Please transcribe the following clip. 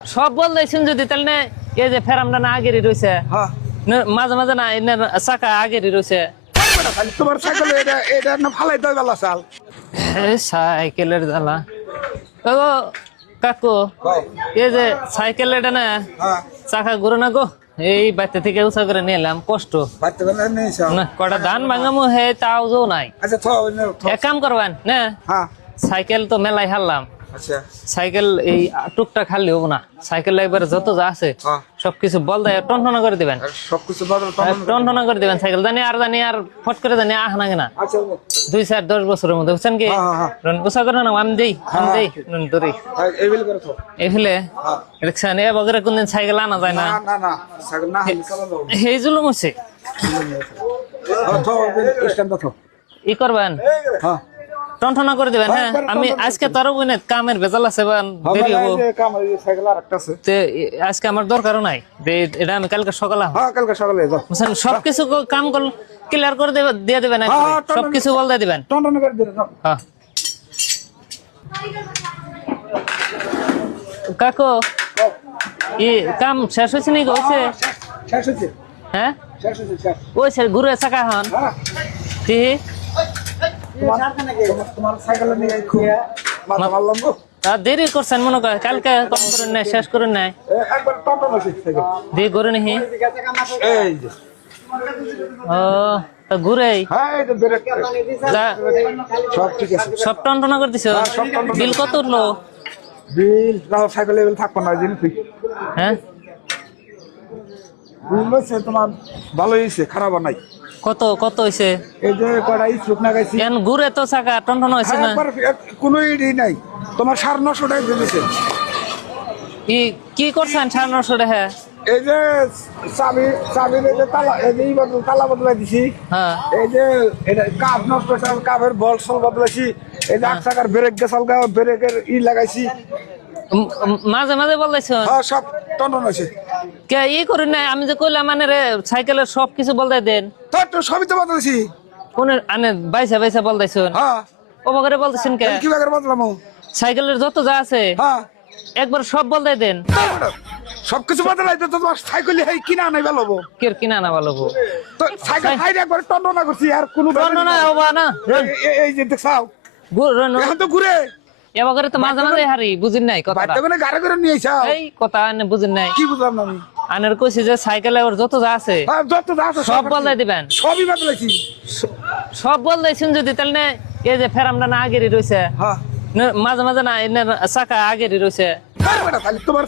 সব বলতেছেন যদি তাহলে এই যে ফেরামটা না আগেরই রয়েছে হ্যাঁ মাঝে মাঝে না এর চাকা আগেরই রয়েছে তোমার সাইকেল এটা না ফালাই দাও গেল সাল সাইকেলের জ্বালা ও কাকু এই যে সাইকেল এটা না হ্যাঁ চাকা ঘুরে না গো এই বাড়িতে থেকে উঁচা করে নিলাম কষ্ট বাড়তে গেলে নেই না কটা ধান ভাঙামো হে তাও যো নাই আচ্ছা এক কাম করবেন না হ্যাঁ সাইকেল তো মেলাই হারলাম আচ্ছা সাইকেল এই টুকটা খালি হবো না সাইকেল একবারে যত যা আছে হ্যাঁ সবকিছু বল দেয় টনটনা করে দিবেন সবকিছু বদল টনটনা করে দিবেন সাইকেল জানি আর ফট করে জানি আহ না কেনা আচ্ছা 2-4-10 বছরের মধ্যে বুঝছেন কি উষা করে না আমি দেই ধরি এইবিল করে তো এই ফেলে হ্যাঁ দেখছেন এ বগরে কোনদিন সাইকেল আনা যায় না না না সাইকেল না হলে চালা দাও এই জুলুম হচ্ছে তো স্ট্যান্ড তো ই করবেন হ্যাঁ টনটনা করে দিবেন হ্যাঁ আমি আজকে তোর বইনে কামের ভেজাল আছে বা দেরি হবো কাম সাইকেল আর একটা আছে তে আজকে আমার দরকারও নাই এটা আমি কালকে সকালে হ্যাঁ কালকে সকালে যাও বুঝছেন সবকিছু কাম ক্লিয়ার করে দিয়ে দিবেন সবকিছু বল দিয়ে দিবেন টন করে দিও যাও হ্যাঁ কাকু ই কাম শেষ হয়েছে নাকি হয়েছে শেষ হয়েছে হ্যাঁ শেষ হয়েছে শেষ ওই সে ঘুরে চাকা হন হ্যাঁ কি তোমার সাইকেল নিয়ে খুব মাথা মারলাম গো দেরি করছেন মনে করে কালকে কম করেন নাই শেষ করেন নাই একবার টন আছে সাইকেল দিয়ে ঘুরে নিহি এই যে ও তা ঘুরেই হ্যাঁ এই যে ব্রেক যা সব ঠিক আছে সব টনটনা করে দিছো সব টনটনা। বিল কত উঠলো বিল না সাইকেল লেভেল থাকবো না জিনিস হ্যাঁ বিল হচ্ছে তোমার ভালো হয়েছে খারাপ নাই কত হয়েছে এই যে কড়াই শুক না গাইছি এখন ঘুরে তো চাকা টনটনা হয়েছে না একবার কোনো ইডি নাই তোমার 950 টাকা দিয়েছে কি করছেন 950 টাকা এই যে চাবি এই যে তালা এই যে তালা বদলাই দিছি হ্যাঁ এই যে এটা কাপ নষ্ট হয়েছে কাপের বল সল বদলাইছি এই যে 8 টাকার ব্রেক গেছাল ব্রেকের লাগাইছি মাঝে মাঝে বলতেছেন হ্যাঁ সব টন আছে কে করেন নাই আমি যে কইলাম মানে রে সাইকেলের সব কিছু বলতে দেন তো সবই তো বদলাইছি কোন আনে বাইসা বলতেছেন হ্যাঁ ও বগরে বলতেছেন কে কি বাগের বদলাম সাইকেলের যত যা আছে হ্যাঁ একবার সব বলতে দেন সবকিছু বদলাই তো তোমার সাইকেল এই কিনা নাই ভালো হবো কে কিনা না ভালো গো তো সাইকেল হাইরে একবার টন না করছি আর কোনো না হবা না এই যে দেখছাও এখন তো ঘুরে এ বগরে তো মাঝে মাঝে হারি বুঝিন নাই কথাটা বাইতে কোনে গাড়ি করে নিয়ে আইছাও এই কথা আনে বুঝিন নাই কি বুঝলাম না আমি আনের কইছি যে সাইকেলে ওর যত যা আছে হ্যাঁ যত আছে সব বলতে দিবেন সবই বদলাইছি সব বলতেছেন যদি তাহলে এই যে ফেরামটা না আগেরই রয়েছে হ্যাঁ মাঝে মাঝে না এর চাকা আগেরই রয়েছে তোমার